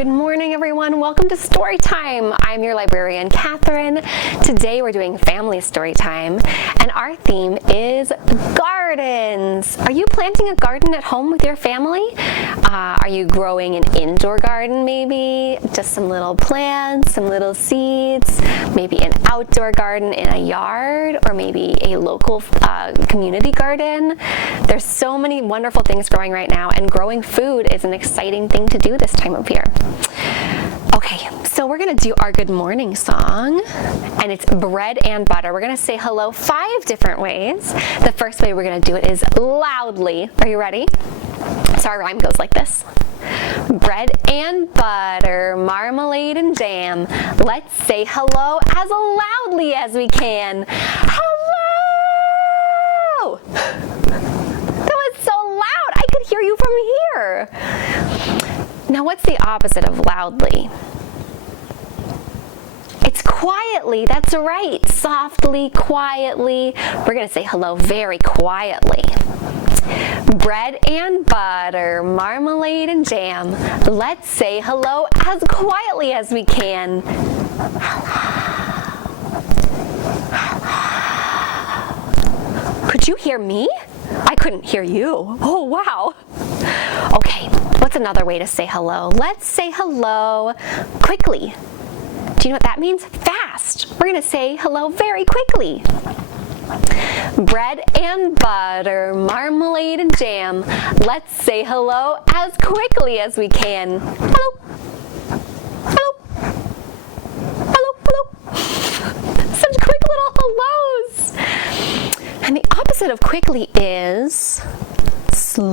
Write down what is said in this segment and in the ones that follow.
Good morning, everyone. Welcome to Storytime. I'm your librarian, Catherine. Today we're doing family story time, and our theme is gardens. Are you planting a garden at home with your family? Are you growing an indoor garden maybe? Just some little plants, some little seeds, maybe an outdoor garden in a yard, or maybe a local community garden. There's so many wonderful things growing right now, and growing food is an exciting thing to do this time of year. Okay, so we're gonna do our good morning song, and it's bread and butter. We're gonna say hello 5 different ways. The first way we're gonna do it is loudly. Are you ready? So our rhyme goes like this. Bread and butter, marmalade and jam. Let's say hello as loudly as we can. Hello! That was so loud, I could hear you from here. Now, what's the opposite of loudly? It's quietly. That's right. Softly, quietly. We're going to say hello very quietly. Bread and butter, marmalade and jam. Let's say hello as quietly as we can. Could you hear me? I couldn't hear you. Oh, wow. Okay, what's another way to say hello? Let's say hello quickly. Do you know what that means? Fast. We're going to say hello very quickly. Bread and butter, marmalade and jam. Let's say hello as quickly as we can. Hello. Hello. Hello, hello. Such quick little hellos. And the opposite of quickly is slowly.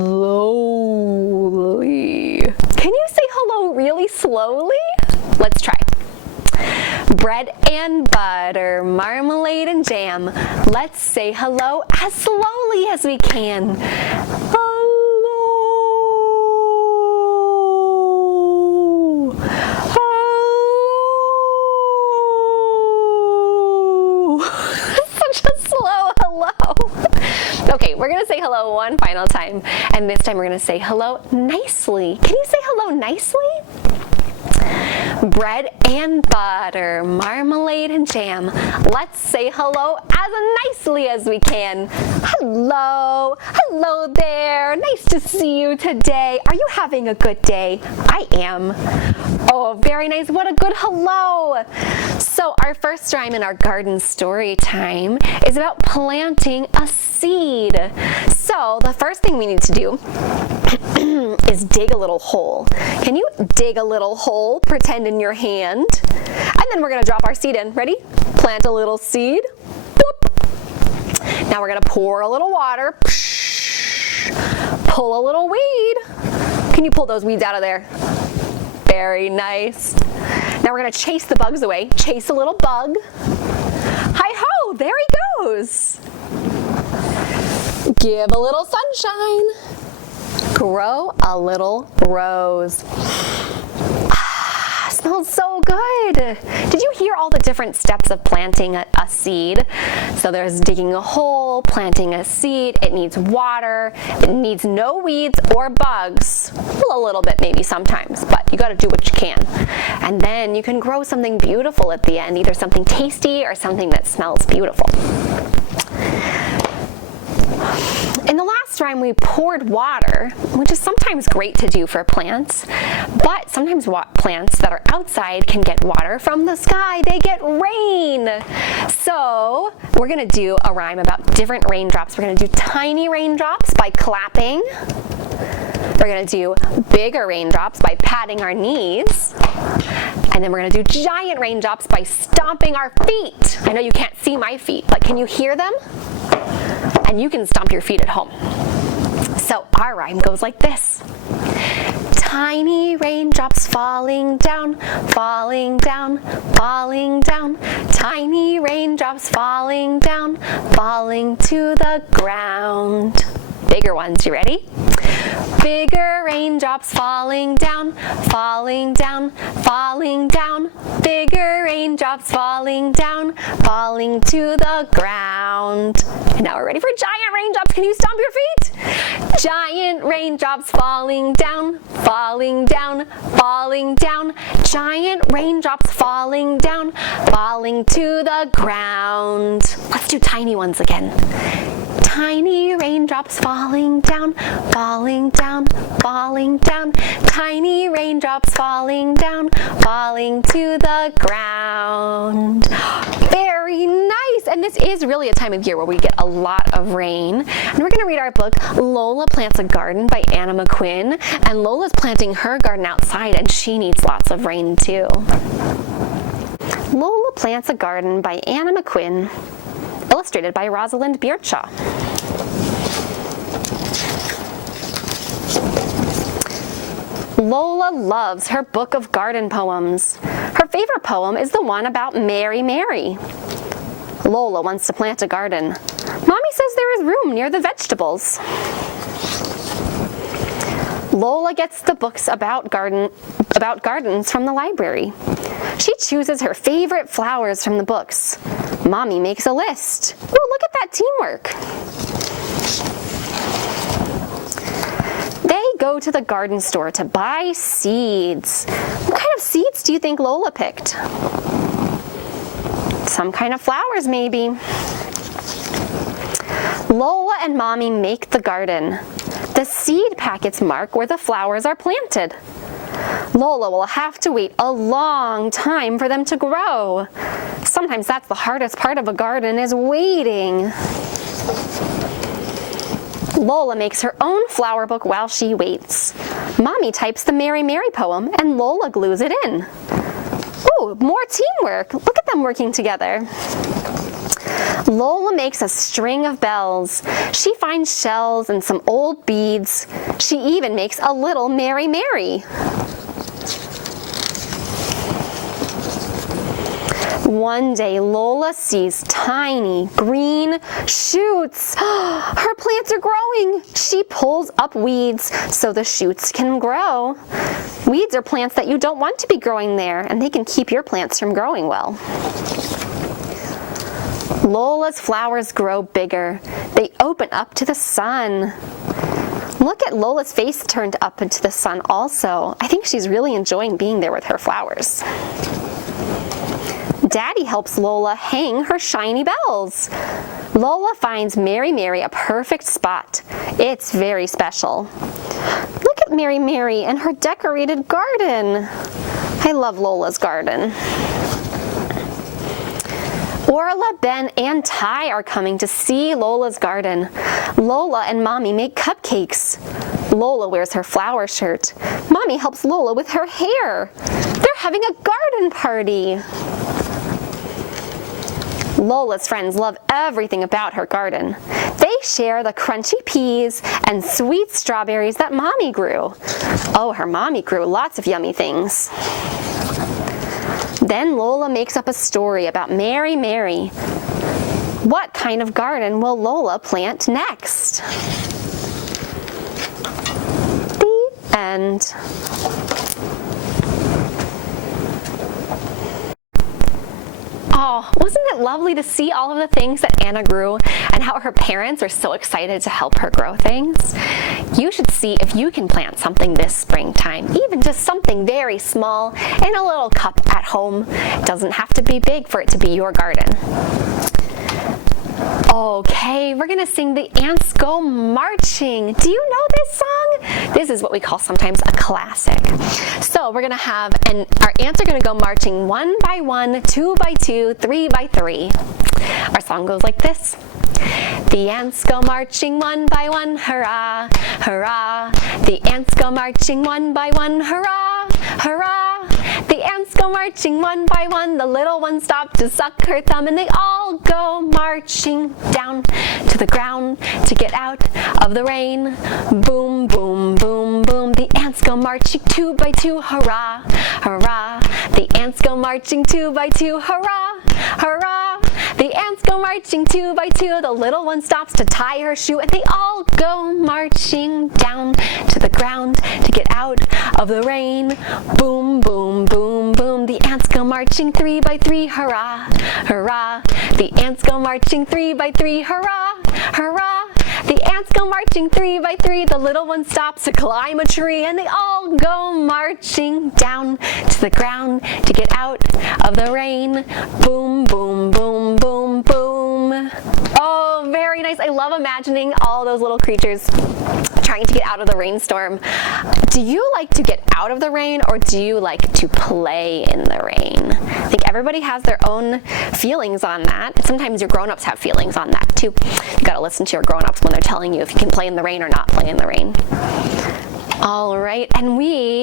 Can you say hello really slowly? Let's try. Bread and butter, marmalade and jam. Let's say hello as slowly as we can. Hello. Hello. Such a slow hello. Okay, we're going to say hello one final time, and this time we're going to say hello nicely. Can you say hello nicely? Bread and butter, marmalade and jam. Let's say hello as nicely as we can. Hello, hello there. Nice to see you today. Are you having a good day? I am. Oh, very nice. What a good hello. So our first rhyme in our garden story time is about planting a seed. So the first thing we need to do is dig a little hole. Can you dig a little hole? Pretend in your hand. And then we're going to drop our seed in. Ready? Plant a little seed. Boop. Now we're going to pour a little water. Pull a little weed. Can you pull those weeds out of there? Very nice. Now we're going to chase the bugs away. Chase a little bug. Hi-ho, there he goes. Give a little sunshine. Grow a little rose. Ah, smells so good. Did you hear all the different steps of planting a seed? So there's digging a hole, planting a seed. It needs water. It needs no weeds or bugs. Well, a little bit maybe sometimes, but you got to do what you can. And then you can grow something beautiful at the end, either something tasty or something that smells beautiful. In the last rhyme, we poured water, which is sometimes great to do for plants, but sometimes plants that are outside can get water from the sky. They get rain. So we're going to do a rhyme about different raindrops. We're going to do tiny raindrops by clapping. We're going to do bigger raindrops by patting our knees. And then we're going to do giant raindrops by stomping our feet. I know you can't see my feet, but can you hear them? And you can stomp your feet at home. So our rhyme goes like this. Tiny raindrops falling down, falling down, falling down. Tiny raindrops falling down, falling to the ground. Bigger ones, you ready? Bigger raindrops falling down, falling down, falling down. Bigger raindrops falling down, falling to the ground. And now we're ready for giant raindrops. Can you stomp your feet? Giant raindrops falling down, falling down, falling down. Giant raindrops falling down, falling to the ground. Let's do tiny ones again. Tiny raindrops falling down, falling down, falling down. Tiny raindrops falling down, falling to the ground. Very nice! And this is really a time of year where we get a lot of rain. And we're going to read our book, Lola Plants a Garden by Anna Mcquinn. And Lola's planting her garden outside, and she needs lots of rain too. Lola Plants a Garden by Anna Mcquinn. Illustrated by Rosalind Beardshaw. Lola loves her book of garden poems. Her favorite poem is the one about Mary Mary. Lola wants to plant a garden. Mommy says there is room near the vegetables. Lola gets the books about gardens from the library. She chooses her favorite flowers from the books. Mommy makes a list. Oh, look at that teamwork. They go to the garden store to buy seeds. What kind of seeds do you think Lola picked? Some kind of flowers, maybe. Lola and Mommy make the garden. The seed packets mark where the flowers are planted. Lola will have to wait a long time for them to grow. Sometimes that's the hardest part of a garden, is waiting. Lola makes her own flower book while she waits. Mommy types the Mary Mary poem and Lola glues it in. Ooh, more teamwork. Look at them working together. Lola makes a string of bells. She finds shells and some old beads. She even makes a little Mary Mary. One day, Lola sees tiny green shoots. Her plants are growing. She pulls up weeds so the shoots can grow. Weeds are plants that you don't want to be growing there, and they can keep your plants from growing well. Lola's flowers grow bigger. They open up to the sun. Look at Lola's face turned up into the sun also. I think she's really enjoying being there with her flowers. Daddy helps Lola hang her shiny bells. Lola finds Mary Mary a perfect spot. It's very special. Look at Mary Mary and her decorated garden. I love Lola's garden. Orla, Ben, and Ty are coming to see Lola's garden. Lola and Mommy make cupcakes. Lola wears her flower shirt. Mommy helps Lola with her hair. They're having a garden party. Lola's friends love everything about her garden. They share the crunchy peas and sweet strawberries that Mommy grew. Oh, her Mommy grew lots of yummy things. Then Lola makes up a story about Mary Mary. What kind of garden will Lola plant next? The end. Oh, wasn't it lovely to see all of the things that Anna grew and how her parents are so excited to help her grow things? You should see if you can plant something this springtime, even just something very small in a little cup at home. It doesn't have to be big for it to be your garden. Okay, we're gonna sing The Ants Go Marching. Do you know this song? This is what we call sometimes a classic. So we're gonna have, our ants are gonna go marching 1 by 1, 2 by 2, 3 by 3. Our song goes like this. The ants go marching 1 by 1, hurrah, hurrah. The ants go marching 1 by 1, hurrah, hurrah. The ants go marching 1 by 1. The little one stopped to suck her thumb, and they all go marching down to the ground to get out of the rain. Boom, boom, boom, boom. The ants go marching 2 by 2, hurrah, hurrah. The ants go marching 2 by 2, hurrah, hurrah. The ants go marching 2 by 2. The little one stops to tie her shoe, and they all go marching down to the ground to get out of the rain. Boom, boom, boom, boom. The ants go marching 3 by 3, hurrah, hurrah. The ants go marching 3 by 3, hurrah, hurrah. The ants go marching 3 by 3. The little one stops to climb a tree, and they all go marching down to the ground to get out of the rain. Boom, boom, boom, boom, boom. Oh, very nice. I love imagining all those little creatures trying to get out of the rainstorm. Do you like to get out of the rain, or do you like to play in the rain? I think everybody has their own feelings on that. And sometimes your grown-ups have feelings on that too. You gotta listen to your grown-ups when they're telling you if you can play in the rain or not play in the rain. All right, and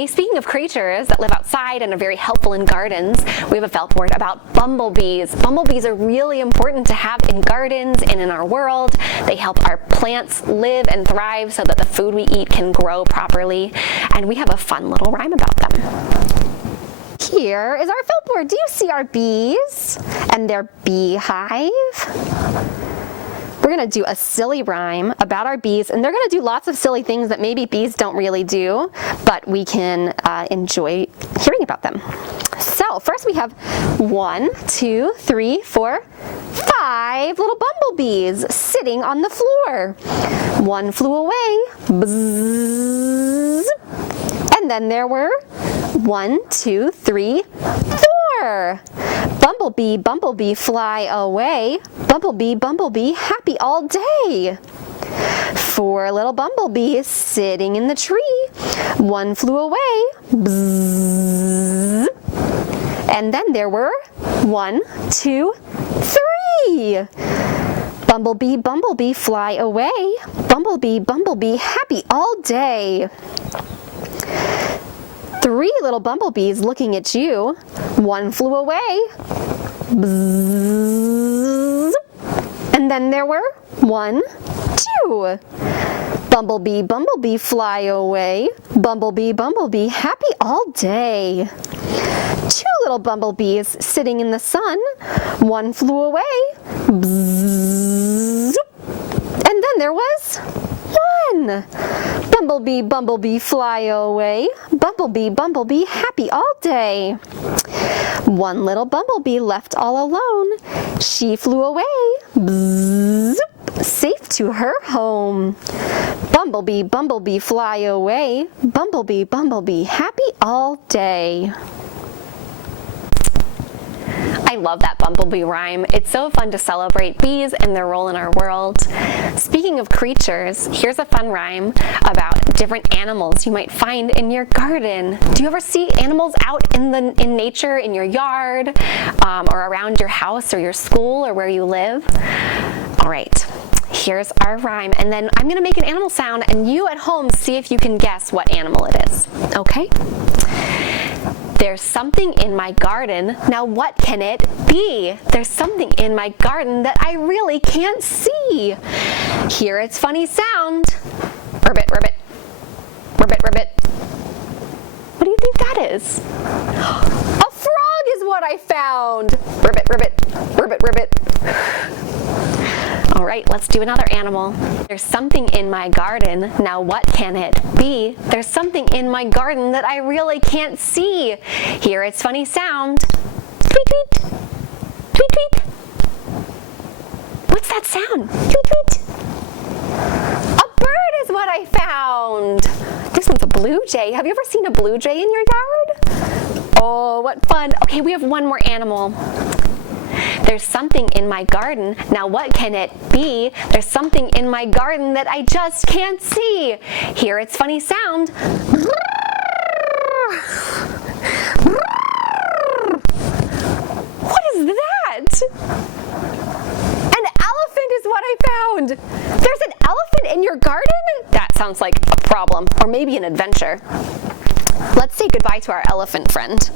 speaking of creatures that live outside and are very helpful in gardens, we have a felt word about bumblebees. Bumblebees are really important to have in gardens and in our world. They help our plants live and thrive so that the food we eat can grow properly. And we have a fun little rhyme about them. Here is our felt word. Do you see our bees and their beehive? We're gonna do a silly rhyme about our bees, and they're gonna do lots of silly things that maybe bees don't really do, but we can enjoy hearing about them. So first we have 1, 2, 3, 4, 5 little bumblebees sitting on the floor. One flew away, bzzz. And then there were 1, 2, 3, 4. Bumblebee, bumblebee, fly away. Bumblebee, bumblebee, happy all day. 4 little bumblebees sitting in the tree. One flew away, bzzz. And then there were 1, 2, 3. Bumblebee, bumblebee, fly away. Bumblebee, bumblebee, happy all day. 3 little bumblebees looking at you. One flew away. Bzzz. And then there were 1, 2. Bumblebee, bumblebee, fly away. Bumblebee, bumblebee, happy all day. 2 little bumblebees sitting in the sun. One flew away. Bzzz. And then there was 1. Bumblebee, bumblebee, fly away. Bumblebee, bumblebee, happy all day. 1 little bumblebee left all alone. She flew away. Bzzz. Safe to her home. Bumblebee, bumblebee, fly away. Bumblebee, bumblebee, happy all day. I love that bumblebee rhyme. It's so fun to celebrate bees and their role in our world. Speaking of creatures, here's a fun rhyme about different animals you might find in your garden. Do you ever see animals out in nature, in your yard, or around your house or your school or where you live? All right, here's our rhyme, and then I'm gonna make an animal sound, and you at home see if you can guess what animal it is, okay? There's something in my garden. Now what can it be? There's something in my garden that I really can't see. Hear its funny sound. Ribbit, ribbit. Ribbit, ribbit. What do you think that is? A frog is what I found. Ribbit, ribbit. Ribbit, ribbit. All right, let's do another animal. There's something in my garden. Now what can it be? There's something in my garden that I really can't see. Hear its funny sound. Tweet, tweet. Tweet, tweet. What's that sound? Tweet, tweet. A bird is what I found. This one's a blue jay. Have you ever seen a blue jay in your yard? Oh, what fun. Okay, we have one more animal. There's something in my garden. Now what can it be? There's something in my garden that I just can't see. Hear its funny sound. What is that? An elephant is what I found. There's an elephant in your garden? That sounds like a problem, or maybe an adventure. Let's say goodbye to our elephant friend.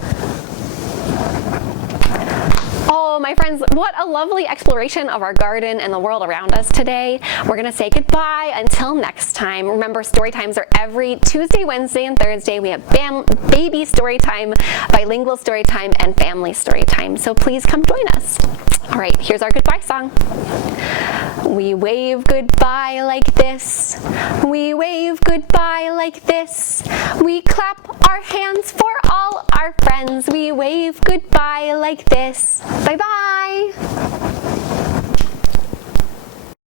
Oh, my friends, what a lovely exploration of our garden and the world around us today. We're going to say goodbye until next time. Remember, story times are every Tuesday, Wednesday, and Thursday. We have baby story time, bilingual story time, and family story time. So please come join us. All right, here's our goodbye song. We wave goodbye like this. We wave goodbye like this. We clap our hands for all our friends. We wave goodbye like this. Bye-bye.